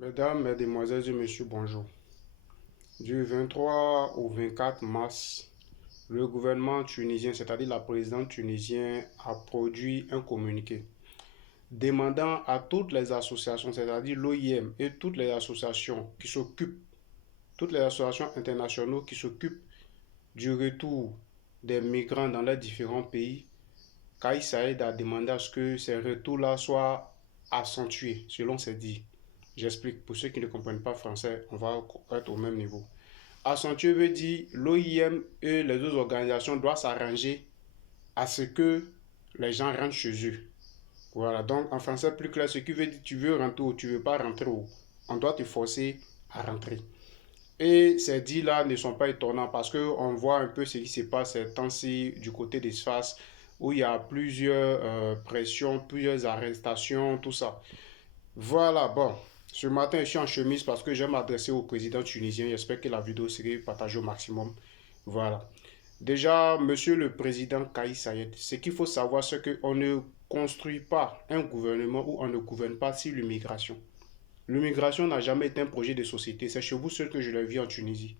Mesdames, Mesdemoiselles et Messieurs, bonjour. Du 23 au 24 mars, le gouvernement tunisien, c'est-à-dire la présidente tunisienne, a produit un communiqué demandant à toutes les associations, c'est-à-dire l'OIM et toutes les associations internationales qui s'occupent du retour des migrants dans les différents pays, Kais Saïd a demandé à ce que ces retours-là soient accentués, selon ses dires. J'explique, pour ceux qui ne comprennent pas français, on va être au même niveau. Accentuer veut dire l'OIM et les autres organisations doivent s'arranger à ce que les gens rentrent chez eux. Voilà, donc en français plus clair, ce qui veut dire tu veux rentrer ou tu veux pas rentrer ou on doit te forcer à rentrer. Et ces dits-là ne sont pas étonnants parce qu'on voit un peu ce qui se passe ces temps-ci du côté des SFAS où il y a plusieurs pressions, plusieurs arrestations, tout ça. Voilà, bon. Ce matin, je suis en chemise parce que je vais m'adresser au président tunisien. J'espère que la vidéo sera partagée au maximum. Voilà. Déjà, monsieur le président Kais Sayed, ce qu'il faut savoir, c'est qu'on ne construit pas un gouvernement ou on ne gouverne pas sur l'immigration. L'immigration n'a jamais été un projet de société. C'est chez vous seul que je l'ai vu en Tunisie.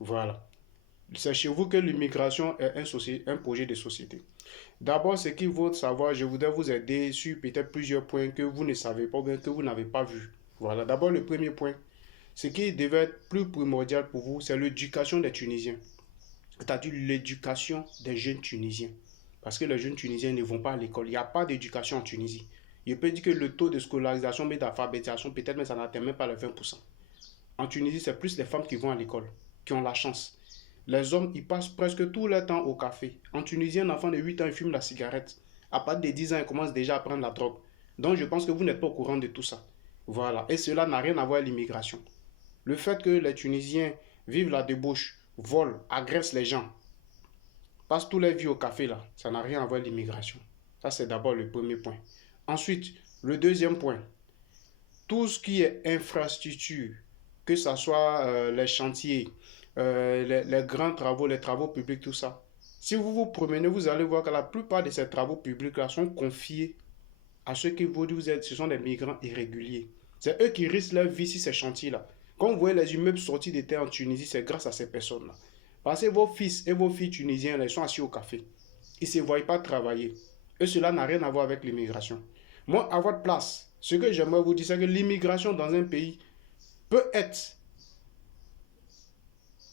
Voilà. C'est chez vous que l'immigration est un projet de société. D'abord, ce qu'il faut savoir, je voudrais vous aider sur peut-être plusieurs points que vous ne savez pas ou bien que vous n'avez pas vus. Voilà, d'abord le premier point, ce qui devait être plus primordial pour vous, c'est l'éducation des Tunisiens. C'est-à-dire l'éducation des jeunes Tunisiens. Parce que les jeunes Tunisiens ne vont pas à l'école. Il n'y a pas d'éducation en Tunisie. Je peux dire que le taux de scolarisation, mais d'alphabétisation, peut-être, mais ça n'atteint même pas les 20%. En Tunisie, c'est plus les femmes qui vont à l'école, qui ont la chance. Les hommes, ils passent presque tout leur temps au café. En Tunisie, un enfant de 8 ans, il fume la cigarette. À partir de 10 ans, il commence déjà à prendre la drogue. Donc, je pense que vous n'êtes pas au courant de tout ça. Voilà. Et cela n'a rien à voir avec l'immigration. Le fait que les Tunisiens vivent la débauche, volent, agressent les gens, passent tous les vies au café là, ça n'a rien à voir avec l'immigration. Ça, c'est d'abord le premier point. Ensuite, le deuxième point, tout ce qui est infrastructure, que ce soit les chantiers, les grands travaux, les travaux publics, tout ça. Si vous vous promenez, vous allez voir que la plupart de ces travaux publics-là sont confiés à ceux qui vous disent ce sont des migrants irréguliers. C'est eux qui risquent leur vie sur ces chantiers-là. Quand vous voyez les immeubles sortis de terre en Tunisie, c'est grâce à ces personnes-là. Parce que vos fils et vos filles tunisiens, là, ils sont assis au café. Ils ne se voient pas travailler. Et cela n'a rien à voir avec l'immigration. Moi, à votre place, ce que j'aimerais vous dire, c'est que l'immigration dans un pays peut être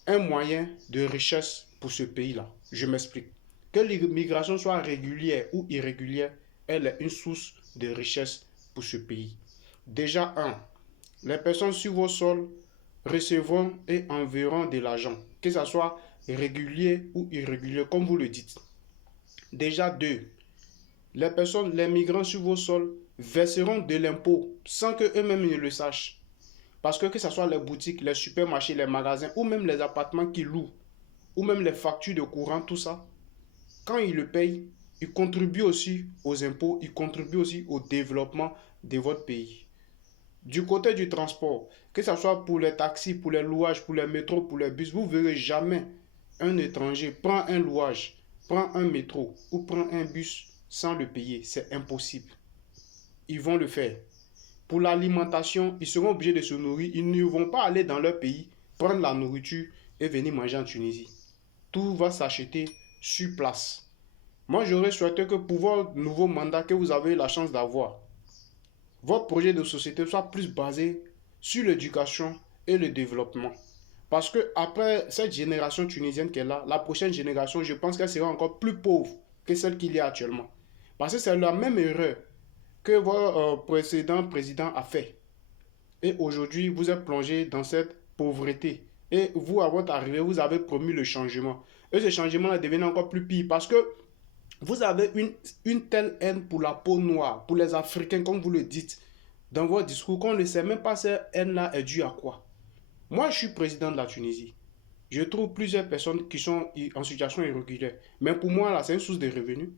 un moyen de richesse pour ce pays-là. Je m'explique. Que l'immigration soit régulière ou irrégulière, elle est une source de richesse pour ce pays. Déjà, les personnes sur vos sols recevront et enverront de l'argent, que ce soit régulier ou irrégulier, comme vous le dites. Déjà, les migrants sur vos sols verseront de l'impôt sans qu'eux-mêmes ne le sachent. Parce que ce soit les boutiques, les supermarchés, les magasins ou même les appartements qu'ils louent, ou même les factures de courant, tout ça, quand ils le payent, ils contribuent aussi aux impôts, ils contribuent aussi au développement de votre pays. Du côté du transport, que ce soit pour les taxis, pour les louages, pour les métros, pour les bus, vous ne verrez jamais un étranger prend un louage, prend un métro ou prend un bus sans le payer. C'est impossible. Ils vont le faire. Pour l'alimentation, ils seront obligés de se nourrir. Ils ne vont pas aller dans leur pays, prendre la nourriture et venir manger en Tunisie. Tout va s'acheter sur place. Moi, j'aurais souhaité que pour votre nouveau mandat que vous avez la chance d'avoir, votre projet de société soit plus basé sur l'éducation et le développement. Parce que après cette génération tunisienne qui est là, la prochaine génération, je pense qu'elle sera encore plus pauvre que celle qu'il y a actuellement. Parce que c'est la même erreur que votre précédent président a fait. Et aujourd'hui, vous êtes plongé dans cette pauvreté. Et vous, à votre arrivée, vous avez promis le changement. Et ce changement est devenu encore plus pire parce que vous avez une telle haine pour la peau noire, pour les Africains, comme vous le dites dans votre discours, qu'on ne sait même pas cette haine-là est due à quoi. Moi, je suis président de la Tunisie. Je trouve plusieurs personnes qui sont en situation irrégulière. Mais pour moi, là, c'est une source de revenus.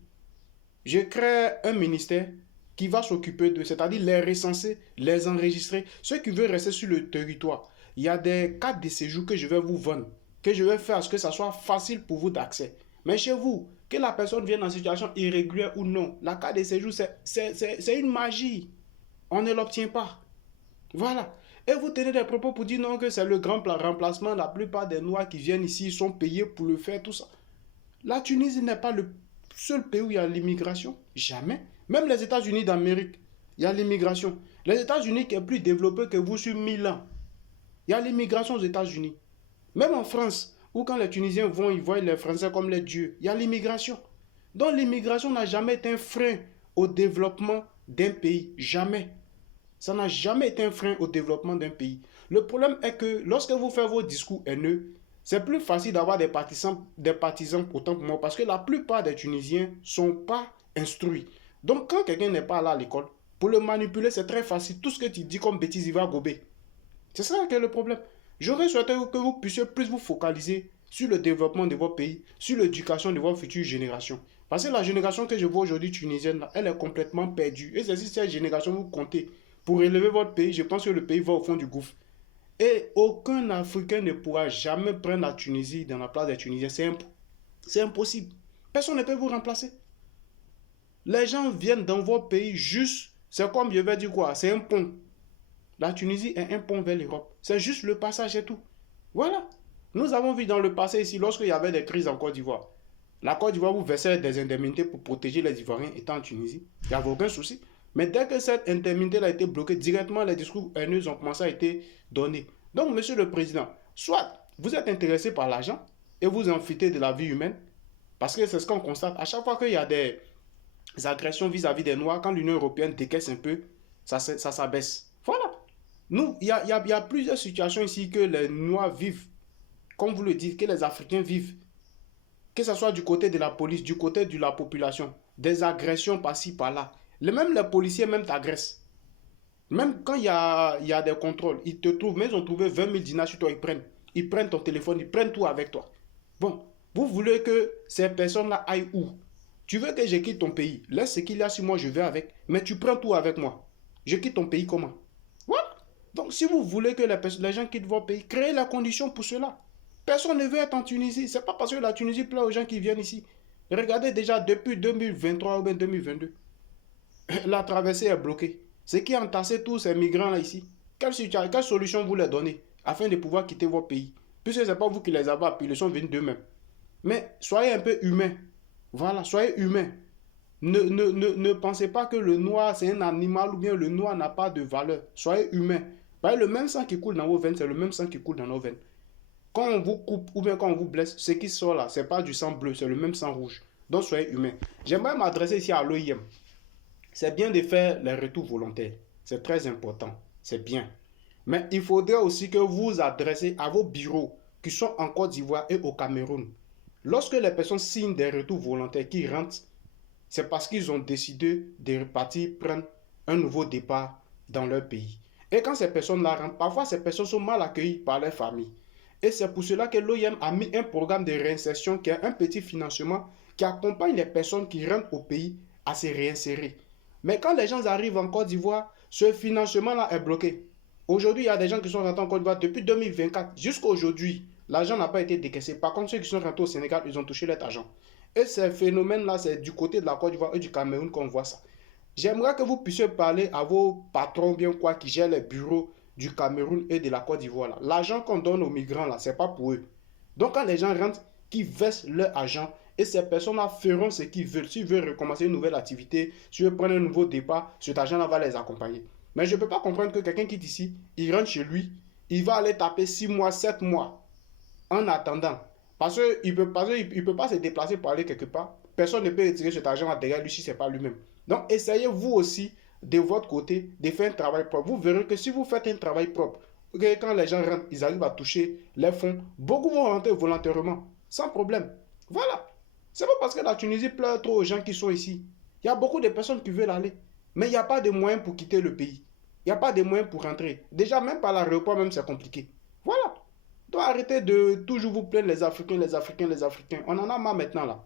Je crée un ministère qui va s'occuper de, c'est-à-dire les recenser, les enregistrer. Ceux qui veulent rester sur le territoire, il y a des cartes de séjour que je vais vous vendre, que je vais faire à ce que ça soit facile pour vous d'accès. Mais chez vous, que la personne vienne en situation irrégulière ou non, la carte de séjour, c'est une magie. On ne l'obtient pas. Voilà. Et vous tenez des propos pour dire non, que c'est le grand remplacement. La plupart des Noirs qui viennent ici sont payés pour le faire, tout ça. La Tunisie n'est pas le seul pays où il y a l'immigration. Jamais. Même les États-Unis d'Amérique, il y a l'immigration. Les États-Unis qui est plus développé que vous sur 1000 ans. Il y a l'immigration aux États-Unis. Même en France, où quand les Tunisiens vont, ils voient les Français comme les dieux. Il y a l'immigration. Donc l'immigration n'a jamais été un frein au développement d'un pays. Jamais. Ça n'a jamais été un frein au développement d'un pays. Le problème est que lorsque vous faites vos discours haineux, c'est plus facile d'avoir des partisans autant pour moi parce que la plupart des Tunisiens ne sont pas instruits. Donc quand quelqu'un n'est pas là à l'école, pour le manipuler, c'est très facile. Tout ce que tu dis comme bêtise, il va gober. C'est ça qui est le problème. J'aurais souhaité que vous puissiez plus vous focaliser sur le développement de votre pays, sur l'éducation de votre future génération. Parce que la génération que je vois aujourd'hui tunisienne, là, elle est complètement perdue. Et c'est si cette génération vous comptez pour élever votre pays, je pense que le pays va au fond du gouffre. Et aucun Africain ne pourra jamais prendre la Tunisie dans la place des Tunisiens. C'est impossible. Personne ne peut vous remplacer. Les gens viennent dans votre pays juste, c'est comme je vais dire quoi, c'est un pont. La Tunisie est un pont vers l'Europe. C'est juste le passage et tout. Voilà. Nous avons vu dans le passé ici, lorsqu'il y avait des crises en Côte d'Ivoire, la Côte d'Ivoire vous versait des indemnités pour protéger les Ivoiriens étant en Tunisie. Il n'y avait aucun souci. Mais dès que cette indemnité a été bloquée, directement les discours haineux ont commencé à être donnés. Donc, monsieur le président, soit vous êtes intéressé par l'argent et vous en foutez de la vie humaine, parce que c'est ce qu'on constate. À chaque fois qu'il y a des agressions vis-à-vis des Noirs, quand l'Union européenne décaisse un peu, ça s'abaisse. Voilà. Nous, il y a plusieurs situations ici que les Noirs vivent, comme vous le dites, que les Africains vivent. Que ce soit du côté de la police, du côté de la population, des agressions par-ci, par-là. Même les policiers même t'agressent. Même quand il y a des contrôles, ils te trouvent, mais ils ont trouvé 20 000 dinars sur toi, ils prennent. Ils prennent ton téléphone, ils prennent tout avec toi. Bon, vous voulez que ces personnes-là aillent où? Tu veux que je quitte ton pays? Laisse ce qu'il y a sur moi, je vais avec. Mais tu prends tout avec moi. Je quitte ton pays comment? Voilà. Donc, si vous voulez que les gens quittent votre pays, créez la condition pour cela. Personne ne veut être en Tunisie. Ce n'est pas parce que la Tunisie plaît aux gens qui viennent ici. Regardez déjà depuis 2023 ou bien 2022, la traversée est bloquée. Ce qui a entassé tous ces migrants-là ici, quelle solution vous leur donnez afin de pouvoir quitter votre pays? Puisque ce n'est pas vous qui les avez appelés, ils sont venus d'eux-mêmes. Mais soyez un peu humains. Voilà, soyez humains. Ne pensez pas que le noir c'est un animal ou bien le noir n'a pas de valeur. Soyez humains. Le même sang qui coule dans vos veines, c'est le même sang qui coule dans nos veines. Quand on vous coupe ou bien quand on vous blesse, ce qui sort là, ce n'est pas du sang bleu, c'est le même sang rouge. Donc soyez humains. J'aimerais m'adresser ici à l'OIM. C'est bien de faire les retours volontaires. C'est très important. C'est bien. Mais il faudrait aussi que vous adressez à vos bureaux qui sont en Côte d'Ivoire et au Cameroun. Lorsque les personnes signent des retours volontaires qui rentrent, c'est parce qu'ils ont décidé de repartir prendre un nouveau départ dans leur pays. Et quand ces personnes-là rentrent, parfois ces personnes sont mal accueillies par leur famille. Et c'est pour cela que l'OIM a mis un programme de réinsertion qui est un petit financement qui accompagne les personnes qui rentrent au pays à se réinsérer. Mais quand les gens arrivent en Côte d'Ivoire, ce financement-là est bloqué. Aujourd'hui, il y a des gens qui sont rentrés en Côte d'Ivoire depuis 2024 jusqu'à aujourd'hui. L'argent n'a pas été décaissé. Par contre, ceux qui sont rentrés au Sénégal, ils ont touché leur argent. Et ce phénomène-là, c'est du côté de la Côte d'Ivoire et du Cameroun qu'on voit ça. J'aimerais que vous puissiez parler à vos patrons bien quoi qui gèrent les bureaux du Cameroun et de la Côte d'Ivoire. L'argent qu'on donne aux migrants, là, ce n'est pas pour eux. Donc quand les gens rentrent, qu'ils versent leur argent et ces personnes-là feront ce qu'ils veulent. S'ils veulent recommencer une nouvelle activité, s'ils veulent prendre un nouveau départ, cet argent-là va les accompagner. Mais je ne peux pas comprendre que quelqu'un qui est ici, il rentre chez lui, il va aller taper 6 mois, 7 mois en attendant. Parce qu'il ne peut pas se déplacer pour aller quelque part. Personne ne peut retirer cet argent derrière lui si ce n'est pas lui-même. Donc, essayez vous aussi, de votre côté, de faire un travail propre. Vous verrez que si vous faites un travail propre, que quand les gens rentrent, ils arrivent à toucher les fonds, beaucoup vont rentrer volontairement, sans problème. Voilà. C'est pas parce que la Tunisie pleure trop aux gens qui sont ici. Il y a beaucoup de personnes qui veulent aller. Mais il n'y a pas de moyens pour quitter le pays. Il n'y a pas de moyens pour rentrer. Déjà, même par l'aéroport, même c'est compliqué. Voilà. Donc arrêtez de toujours vous plaindre les Africains, les Africains, les Africains. On en a marre maintenant là.